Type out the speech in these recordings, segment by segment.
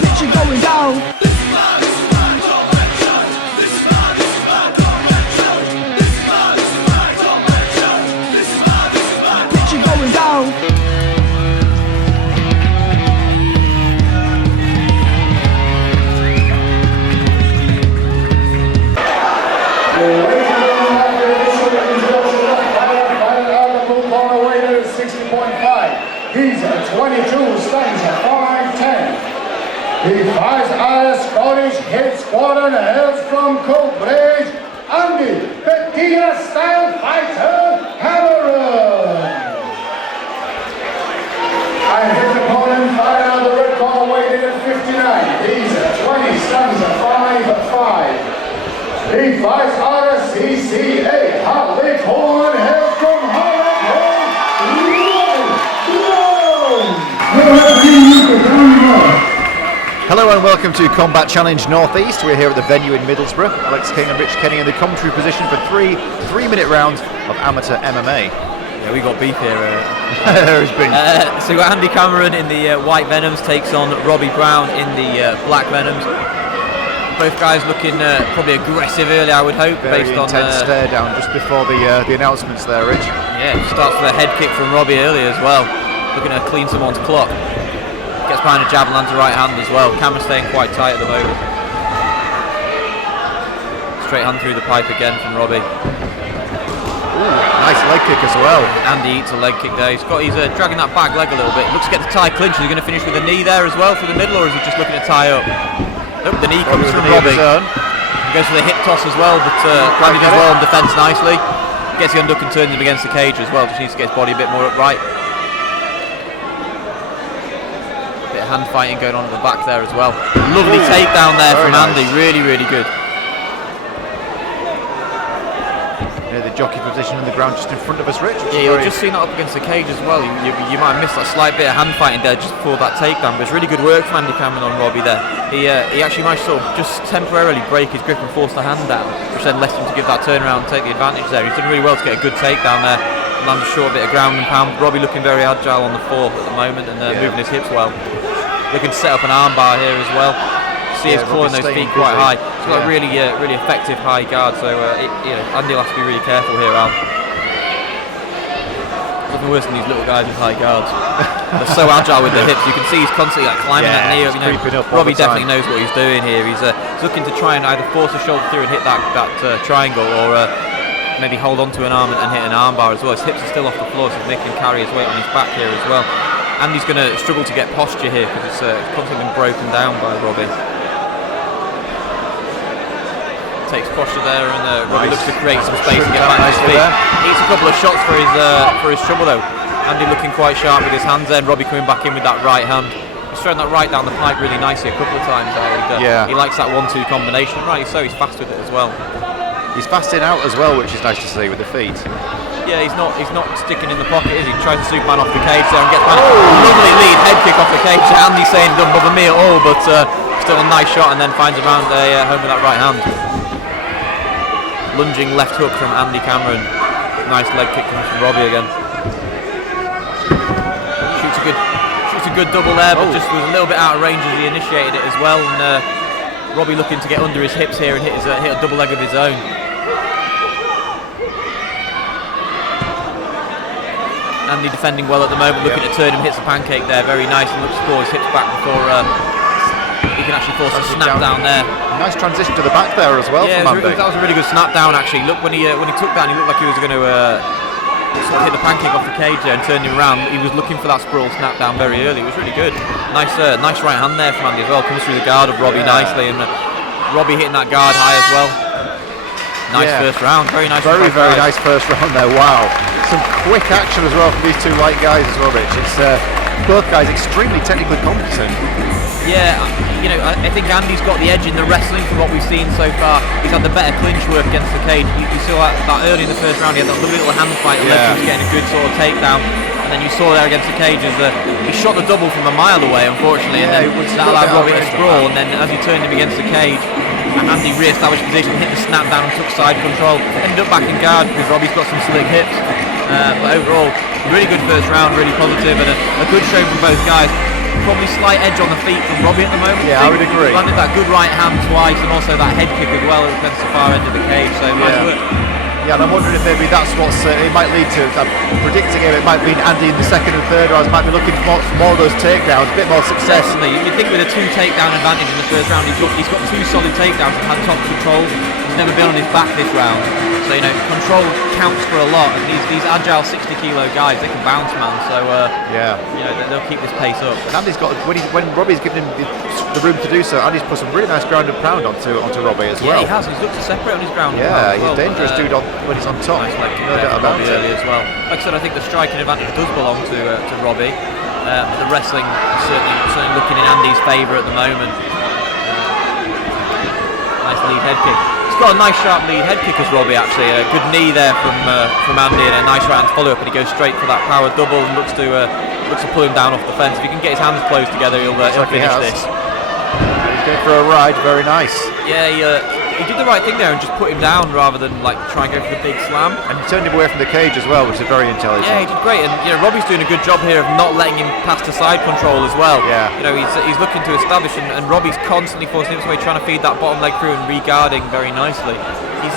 Picture going down. Picture going down. He's a 22, stands at 5'10". He fights a Scottish hit squad and hails from Coatbridge, Andy, the Dia style fighter, Cameron. And his opponent fighting on the red corner weighted at 59. He's a 20, stands at 5'5". He fights out of CCA, Hartley Cohen, hails from Hartley. Hello and welcome to Combat Challenge Northeast. We're here at the venue in Middlesbrough. Alex King and Rich Kenny in the commentary position for three-minute rounds of amateur MMA. Yeah, we got beef here. There's been. So Andy Cameron in the White Venoms takes on Robbie Brown in the Black Venoms. Both guys looking probably aggressive early, I would hope, Very based on intense stare down just before the announcements there, Rich. Yeah, starts with a head kick from Robbie early as well, looking to clean someone's clock. Gets behind a jab and lands a right hand as well. Cameron staying quite tight at the moment. Straight hand through the pipe again from Robbie. Ooh, nice leg kick as well. Andy eats a leg kick there. He's dragging that back leg a little bit. Looks to get the tie clinch. Is he going to finish with a knee there as well for the middle, or is he just looking to tie up? Nope, the knee comes from Robbie. He goes for the hip toss as well, but Andy does well on defence nicely. Gets the unduck and turns him against the cage as well. Just needs to get his body a bit more upright. Hand fighting going on at the back there as well. Lovely takedown there from Andy, really, really good. Yeah, the jockey position in the ground just in front of us, Rich. Yeah, you've just seen that up against the cage as well. You might have missed that slight bit of hand fighting there just before that takedown, but it's really good work from Andy Cameron on Robbie there. He actually managed to sort of just temporarily break his grip and force the hand down, which then left him to give that turnaround and take the advantage there. He's done really well to get a good takedown there. Lands a short bit of ground and pound. Robbie looking very agile on the floor at the moment and moving his hips well. Looking to set up an armbar here as well. See his clawing those feet quite high. He's got a really effective high guard. So Andy will have to be really careful here, Al. Nothing worse than these little guys with high guards. They're so agile with their hips. You can see he's constantly climbing that knee up. Robbie definitely knows what he's doing here. He's looking to try and either force a shoulder through and hit that triangle, or maybe hold onto an arm and hit an armbar as well. His hips are still off the floor, so he's making him carry his weight on his back here as well. Andy's going to struggle to get posture here because it's constantly been broken down by Robbie. Takes posture there, and Robbie looks to create some space and get back to his feet. Needs a couple of shots for his trouble though. Andy looking quite sharp with his hands there, and Robbie coming back in with that right hand. He's thrown that right down the pipe really nicely a couple of times there. He likes that 1-2 combination. Rightly so, he's fast with it as well. He's fast in out as well, which is nice to see with the feet. Yeah, he's not sticking in the pocket, is he? Tries to Superman off the cage there and gets back. Lovely lead head kick off the cage. Andy's saying it doesn't bother me at all, but still a nice shot, and then finds around home with that right hand. Lunging left hook from Andy Cameron. Nice leg kick comes from Robbie again. Shoots a good double there, but just was a little bit out of range as he initiated it as well. And Robbie looking to get under his hips here and hit a double leg of his own. Andy defending well at the moment, looking to turn him, hits the pancake there, very nice, and looks to pull his hips back before he can actually force a snap down there. Nice transition to the back there as well. Yeah, that was a really good snap down actually. Look, when he took that, he looked like he was going to sort of hit the pancake off the cage there and turn him around. He was looking for that sprawl snap down very early. It was really good. Nice right hand there from Andy as well. Comes through the guard of Robbie nicely, and Robbie hitting that guard high as well. Nice first round, very nice. Very nice first round there. Wow. Some quick action as well from these two light guys as well, Rich. It's both guys extremely technically competent. Yeah, I think Andy's got the edge in the wrestling from what we've seen so far. He's had the better clinch work against the cage. You saw that early in the first round. He had that lovely little hand fight that led to him getting a good sort of takedown. And then you saw there against the cage as he shot the double from a mile away, unfortunately, and then that allowed Robbie to sprawl. And then as he turned him against the cage, and Andy re-established position, hit the snap down and took side control, ended up back in guard because Robbie's got some slick hips. But overall, really good first round, really positive, and a good show from both guys. Probably slight edge on the feet from Robbie at the moment. Yeah, I would agree. Landed that good right hand twice, and also that head kick as well against the far end of the cage. So nice work. Yeah, and I'm wondering if maybe that's what's it might lead to. I'm predicting it might mean Andy in the second and third rounds might be looking for more of those takedowns, a bit more success. Definitely. You think with a 2 takedown advantage in the first round, he's got 2 solid takedowns and had top control. He's never been on his back this round. So, control counts for a lot. And these agile 60-kilo guys, they can bounce, man. So, they'll keep this pace up. And Andy's got, when Robbie's given him the room to do so, Andy's put some really nice ground and pound onto Robbie as well. Yeah, he has. He's looked to separate on his ground. Yeah, he's a dangerous dude when he's on top. Nice leg kick there from Robbie early as well. Like I said, I think the striking advantage does belong to Robbie. The wrestling certainly looking in Andy's favour at the moment. Nice lead head kick. He's got a nice sharp lead head kick as Robbie actually. A good knee there from Andy and a nice right hand follow up, and he goes straight for that power double and looks to pull him down off the fence. If he can get his hands closed together, he'll finish this. He's going for a ride, very nice. Yeah, he did the right thing there and just put him down rather than try and go for the big slam. And he turned him away from the cage as well, which is very intelligent. Yeah, he did great, and Robbie's doing a good job here of not letting him pass the side control as well. Yeah. He's looking to establish, and Robbie's constantly forcing him away, trying to feed that bottom leg through and re-guarding very nicely. He's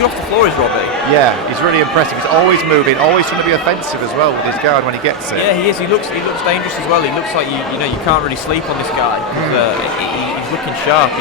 good off the floor, is Robbie. Yeah, he's really impressive. He's always moving, always trying to be offensive as well with his guard when he gets it. Yeah, he is. He looks dangerous as well. He looks like you can't really sleep on this guy. He's looking sharp.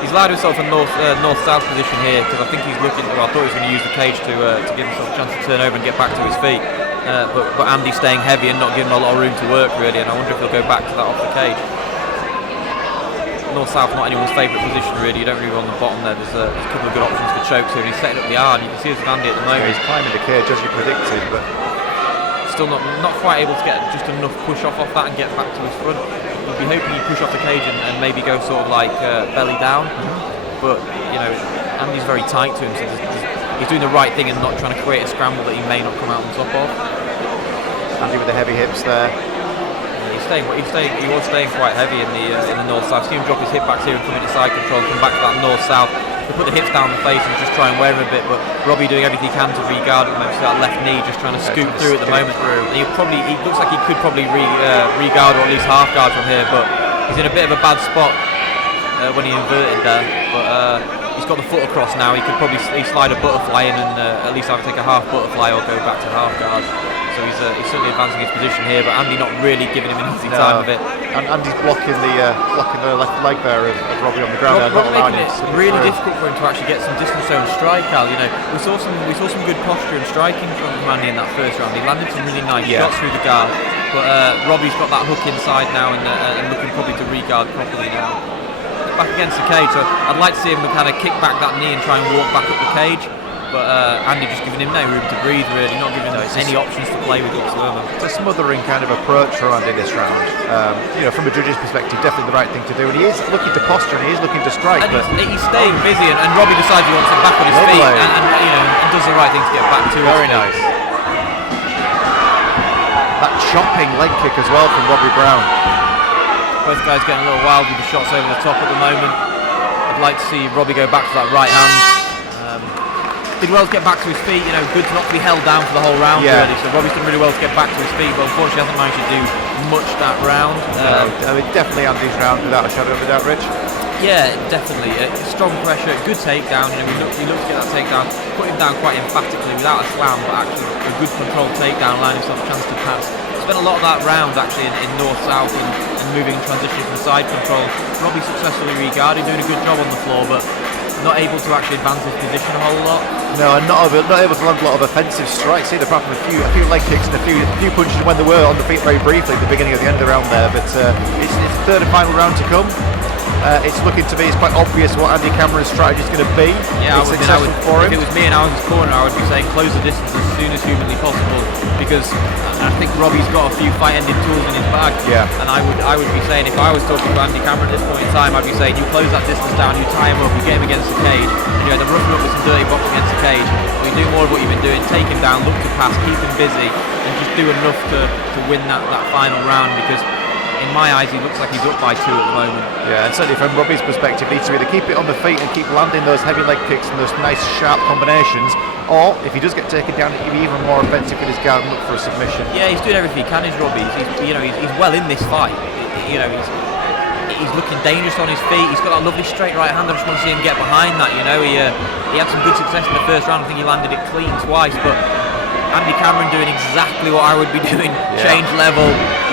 He's allowed himself a north-south position here because I think he's looking. Well, I thought he was going to use the cage to give himself a chance to turn over and get back to his feet. But Andy's staying heavy and not giving him a lot of room to work really. And I wonder if he'll go back to that off the cage. North-south not anyone's favourite position really. You don't really want on the bottom there. There's a couple of good options for chokes here. He's setting up the arm. You can see his Andy at the moment. Yeah, he's climbing the cage as you predicted, but still not quite able to get just enough push off that and get back to his front. We'll be hoping he push off the cage and maybe go sort of like belly down. But Andy's very tight to him, so he's doing the right thing and not trying to create a scramble that he may not come out on top of. Andy with the heavy hips there. He was staying quite heavy in the north-south. See him drop his hip backs here and come into side control, come back to that north-south. He put the hips down the face and just try and wear him a bit, but Robbie doing everything he can to re-guard him. So that left knee just trying to scoop through at the moment. And he looks like he could probably re-guard or at least half guard from here, but he's in a bit of a bad spot when he inverted there. But he's got the foot across now. He could probably slide a butterfly in and at least either take a half butterfly or go back to half guard. So he's certainly advancing his position here, but Andy not really giving him an easy time of it. And Andy's blocking the left leg there of Robbie on the ground. Robbie making it really difficult for him to actually get some distance there and strike, Al. We saw some good posture and striking from Andy in that first round. He landed some really nice shots through the guard, but Robbie's got that hook inside now and looking probably to re-guard properly now. Back against the cage, so I'd like to see him kind of kick back that knee and try and walk back up the cage. But Andy just giving him no room to breathe really, not giving him any options to play with whatsoever. It's a smothering kind of approach for Andy this round. From a judge's perspective, definitely the right thing to do. And he is looking to posture and he is looking to strike. And he's staying busy, and Robbie decides he wants him back on his feet, and does the right thing to get back to him. Very nice. That chopping leg kick as well from Robbie Brown. Both guys getting a little wild with the shots over the top at the moment. I'd like to see Robbie go back to that right hand. Did well to get back to his feet, good to not be held down for the whole round really. So Robbie's done really well to get back to his feet, but unfortunately hasn't managed to do much that round. Definitely Andy's round without a shadow of a doubt, Rich. Yeah, definitely. Strong pressure, good takedown. We looked to get that takedown, put him down quite emphatically without a slam, but actually a good controlled takedown, allowing himself a chance to pass. Spent a lot of that round actually in north-south and moving and transitioning from side control. Robbie successfully re-guarded, doing a good job on the floor, but not able to actually advance his position a whole lot. No, and not able to land a lot of offensive strikes either, apart from a few leg kicks and a few punches when they were on the feet very briefly at the beginning of the end of the round there. But it's the third and final round to come. It's looking to me, it's quite obvious what Andy Cameron's strategy is going to be. Yeah, if it was me and I was in his corner, I would be saying close the distance as soon as humanly possible, because I think Robbie's got a few fight-ending tools in his bag. Yeah. And I would be saying, if I was talking to Andy Cameron at this point in time, I'd be saying, you close that distance down, you tie him up, you get him against the cage, and you had to rough him up with some dirty box against the cage. You do more of what you've been doing, take him down, look to pass, keep him busy, and just do enough to win that final round, because in my eyes, he looks like he's up by 2 at the moment. Yeah, and certainly from Robbie's perspective, needs to either keep it on the feet and keep landing those heavy leg kicks and those nice sharp combinations, or if he does get taken down, he'll be even more offensive with his guard and look for a submission. Yeah, he's doing everything he can, is Robbie. He's well in this fight. He's looking dangerous on his feet. He's got that lovely straight right hand. I just want to see him get behind that. He had some good success in the first round. I think he landed it clean twice, but Andy Cameron doing exactly what I would be doing. Change level,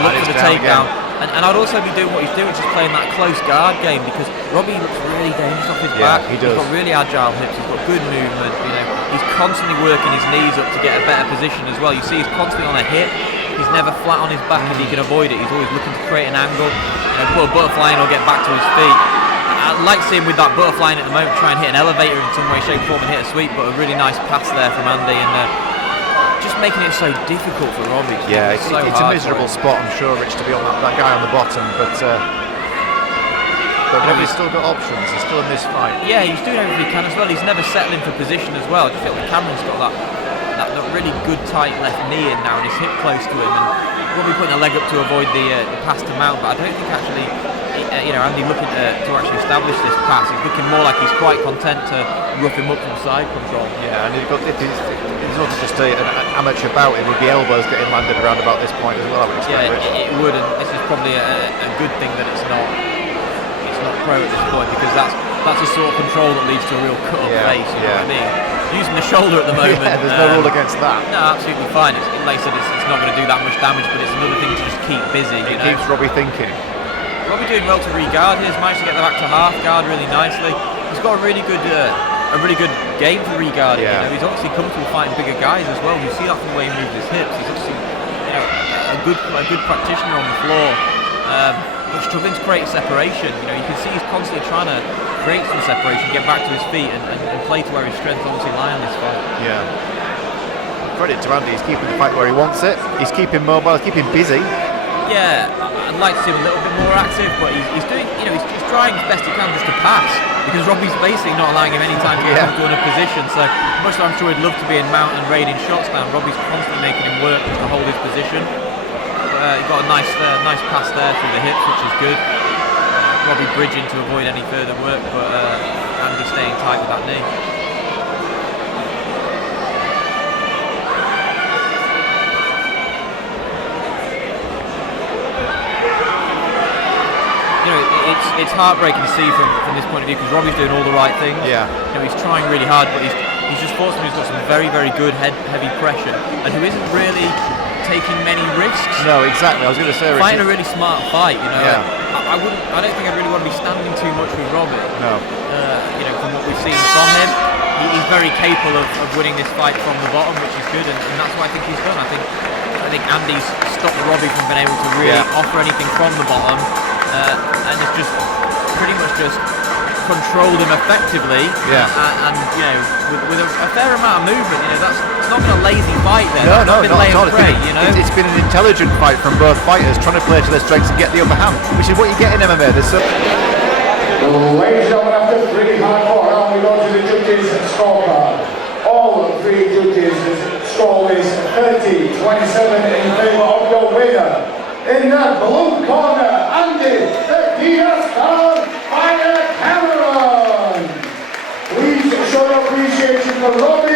look for the takedown. And I'd also be doing what he's doing, just playing that close guard game, because Robbie looks really dangerous off his back. He does. He's got really agile hips, he's got good movement, he's constantly working his knees up to get a better position as well. You see he's constantly on a hip, he's never flat on his back if he can avoid it. He's always looking to create an angle, put a butterfly in or get back to his feet. I'd like to see him with that butterfly in at the moment, try and hit an elevator in some way, shape, form and hit a sweep, but a really nice pass there from Andy, and just making it so difficult for Robbie. Yeah, it's a miserable spot, I'm sure, Rich, to be on that guy on the bottom, but Robbie's still got options. He's still in this fight. Yeah, he's doing everything he can as well. He's never settling for position as well. I just feel like Cameron's got that really good tight left knee in now, and his hip close to him, and Robbie putting a leg up to avoid the pass to mount. But I don't think actually, Andy looking to actually establish this pass. He's looking more like he's quite content to rough him up from side control. Yeah, and if it's not just an amateur bout, it would be elbows getting landed around about this point as well, I would expect. Yeah, it would, and this is probably a good thing that it's not pro at this point, because that's the sort of control that leads to a real cut-up face. You know what I mean? Using the shoulder at the moment. Yeah, there's no rule against that. No, absolutely fine. Like I said, it's not going to do that much damage, but it's another thing to just keep busy. It keeps Robbie thinking. Robbie doing well to re-guard here. He's managed to get the back to half guard really nicely. He's got a really good game for re-guarding. He's obviously comfortable fighting bigger guys as well. You see that from the way he moves his hips. He's obviously a good practitioner on the floor. But struggling to create separation. You can see he's constantly trying to create some separation, get back to his feet, and play to where his strengths obviously lie in this fight. Yeah. Credit to Andy, he's keeping the fight where he wants it. He's keeping mobile, keeping busy. Yeah, I'd like to see him a little bit more active, but he's doing, he's trying as best he can just to pass, because Robbie's basically not allowing him any time to get into a position. So much as I'm sure he'd love to be in mount and raining shots down, Robbie's constantly making him work just to hold his position. He got a nice pass there through the hips, which is good. Robbie bridging to avoid any further work, but Andy staying tight with that knee. It's heartbreaking to see from this point of view, because Robbie's doing all the right things. Yeah. He's trying really hard, but he's just forced him. He's got some very, very good heavy pressure, and who isn't really taking many risks. No, exactly. I was going to say, fighting a really smart fight. Yeah. I don't think I really want to be standing too much with Robbie. No. From what we've seen from him, he's very capable of winning this fight from the bottom, which is good, and that's what I think he's done. I think Andy's stopped Robbie from being able to really offer anything from the bottom. And it's just pretty much just controlled him effectively, and with a fair amount of movement. It's not been a lazy fight there. No, not been not lay at all. and pray, It's been an intelligent fight from both fighters, trying to play to their strengths and get the upper hand, which is what you get in MMA. Ladies and gentlemen, after 3 hard-fought rounds, we go to the judges' scorecard. All 3 judges' score is 30-27 in favour of your winner. In the blue corner, Andy the Diaz-Star Fire Cameron. Please show your appreciation for Robbie.